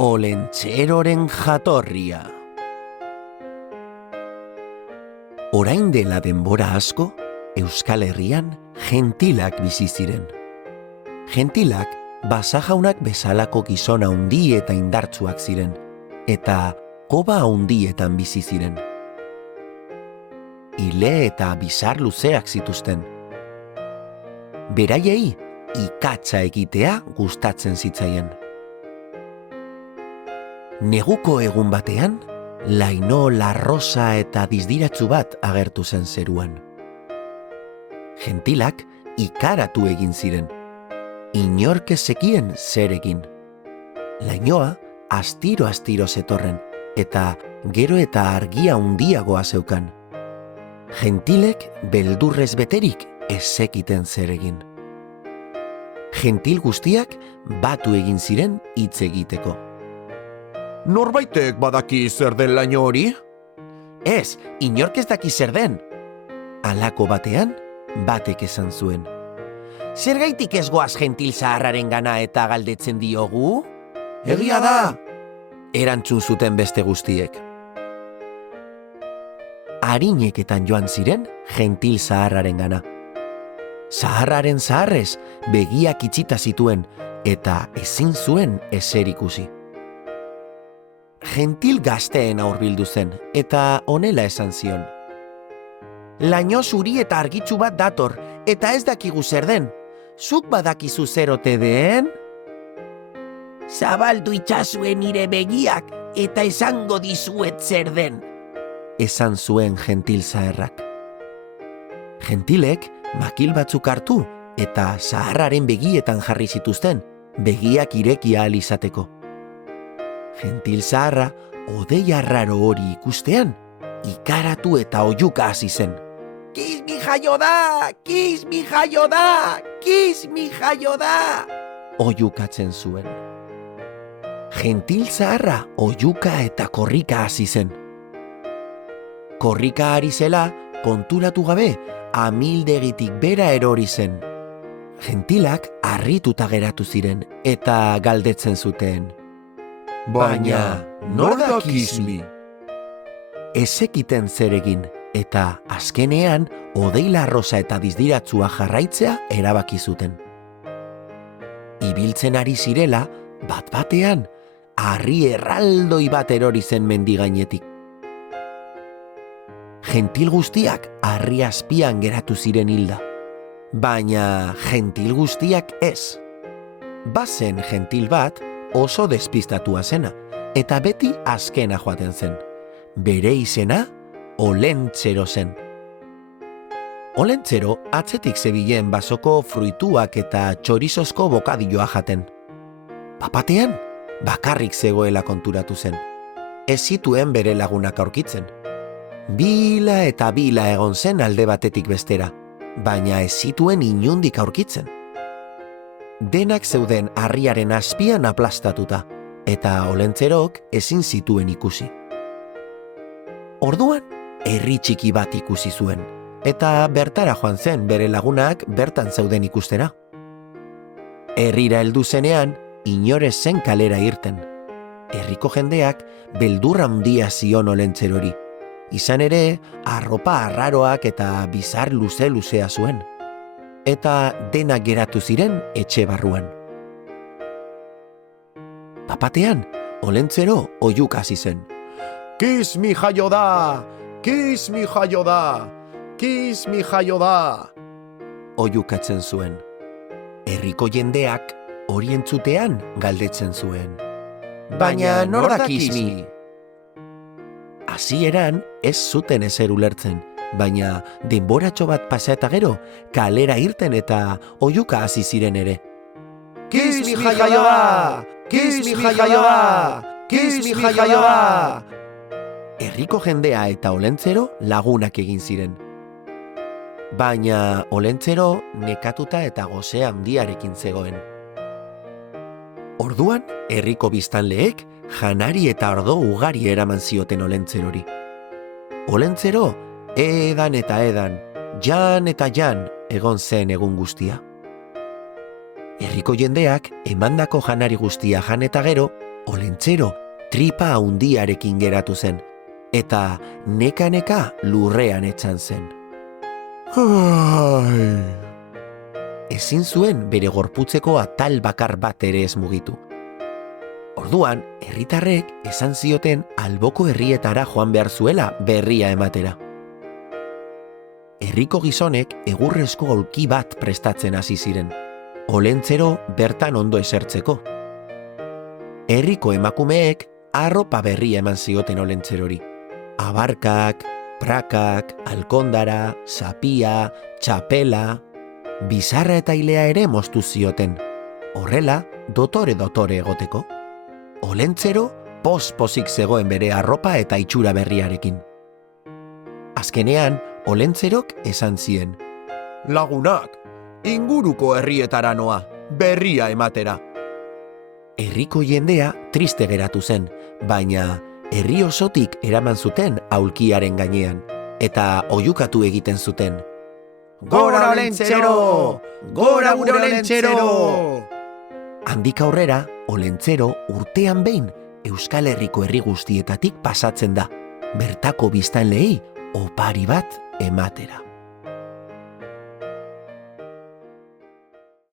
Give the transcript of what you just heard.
Olentzeroren jatorria. Orain dela denbora asko, Euskal Herrian gentilak bizi ziren. Gentilak basajaunak bezalako gizona handi eta indartsuak ziren, eta koba handietan bizi ziren. Ile eta bizar luzeak zituzten. Beraiei ikatza egitea gustatzen zitzaien. Neguko egun batean, laino larrosa eta dizdiratsu bat agertu zen zeruan. Gentilak ikaratu egin ziren. Inork ez zekien zer egin. Lainoa astiro zetorren, eta gero eta argia handiagoa zeukan. Gentilek beldurrez beterik ez zekiten zer egin. Gentil guztiak batu egin ziren hitz egiteko. Norbaitek badaki zer den laino hori? Ez, inork ez daki zer den. Halako batean, batek esan zuen. Zergaitik ez goaz gentil zaharraren gana eta galdetzen diogu? Egia da! Erantzun zuten beste guztiek. Harineketan joan ziren gentil zaharraren gana. Zaharraren zaharrez begiak itxita zituen eta ezin zuen ezer ikusi. Gentil gazteen aurbildu zen eta honela esan zion. Laino zuri eta argitsu bat dator eta ez dakigu zer den. Zuk badakizu zer ote den? Zabaldu itxazuen nire begiak eta esango dizuet zer den, esan zuen gentil zaharrak. Gentilek makil batzuk hartu eta zaharraren begietan jarri zituzten, begiak ireki ahal izateko. Gentil zaharra hodei arraro hori ikustean, ikaratu eta oihuka hasi zen. Kiz mi jaio da! Kiz mi jaio da! Kiz mi jaio da! Oihukatzen zuen. Gentil zaharra oihuka eta korrika hasi zen. Korrika ari zela, konturatu gabe, amildegitik bera erori zen. Gentilak harrituta geratu ziren eta galdetzen zuten. Baina, nor da Kismi? Ezekiten zer egin, eta azkenean hodei larrosa eta dizdiratsua jarraitzea erabaki zuten. Ibiltzen ari zirela, bat-batean, harri erraldoi bat erori zen mendi gainetik. Gentil guztiak harri azpian geratu ziren hilda, baina gentil guztiak ez. Bazen gentil bat oso despistatua zena, eta beti azkena joaten zen. Bere izena, Olentzero zen. Olentzero atzetik zebilen basoko fruituak eta txorizozko bokadilloa jaten. Bapatean, bakarrik zegoela konturatu zen. Ez zituen bere lagunak aurkitzen. Bila eta bila egon zen alde batetik bestera, baina ez zituen inundik aurkitzen. Denak zeuden harriaren azpian aplastatuta, eta Olentzerok ezin zituen ikusi. Orduan, herri txiki bat ikusi zuen, eta bertara joan zen bere lagunak bertan zeuden ikustera. Herrira heldu zenean, inor ez zen kalera irten. Herriko jendeak beldurra handia zion Olentzerori. Izan ere, arropa arraroak eta bizar luzea zuen. Eta denak geratu ziren etxe barruan. Bapatean, Olentzero oihuka hasi zen. Kiz mi jaio da! Kiz mi jaio da! Kiz mi jaio da! Oihukatzen zuen. Herriko jendeak hori entzutean galdetzen zuen. Baina nor da Kismi? Hasieran ez zuten ezer ulertzen, baina denboratxo bat pasa eta gero, kalera irten eta oihuka hasi ziren ere. Kiz mi jaio da! Kiz mi jaio da! Kiz mi jaio da! Herriko jendea eta Olentzero lagunak egin ziren. Baina Olentzero nekatuta eta gose handiarekin zegoen. Orduan, herriko biztanleek janari eta ordo ugari eraman zioten Olentzerori. Olentzero edan eta edan, jan eta jan egon zen egun guztia. Herriko jendeak emandako janari guztia jan eta gero, Olentzero tripa handiarekin geratu zen, eta neka-neka lurrean etxan zen. Ai. Ezin zuen bere gorputzeko atal bakar bat ere ez mugitu. Orduan, herritarrek esan zioten alboko herrietara joan behar zuela berria ematera. Herriko gizonek egurrezko aulki bat prestatzen hasi ziren, Olentzero bertan ondo esertzeko. Herriko emakumeek arropa berria eman zioten Olentzerori. Abarkak, prakak, alkondara, zapia, txapela, bizarra eta ilea ere moztu zioten. Horrela, dotore egoteko. Olentzero pozik zegoen bere arropa eta itxura berriarekin. Azkenean, Olentzerok esan zien: Lagunak, inguruko herrietara noa, berria ematera. Herriko jendea triste geratu zen, baina herri osotik eraman zuten aulkiaren gainean, eta oihukatu egiten zuten: Gora Olentzero! Gora gure Olentzero! Handik aurrera, Olentzero urtean behin Euskal Herriko herri guztietatik pasatzen da, bertako biztanleei opari bat ematera.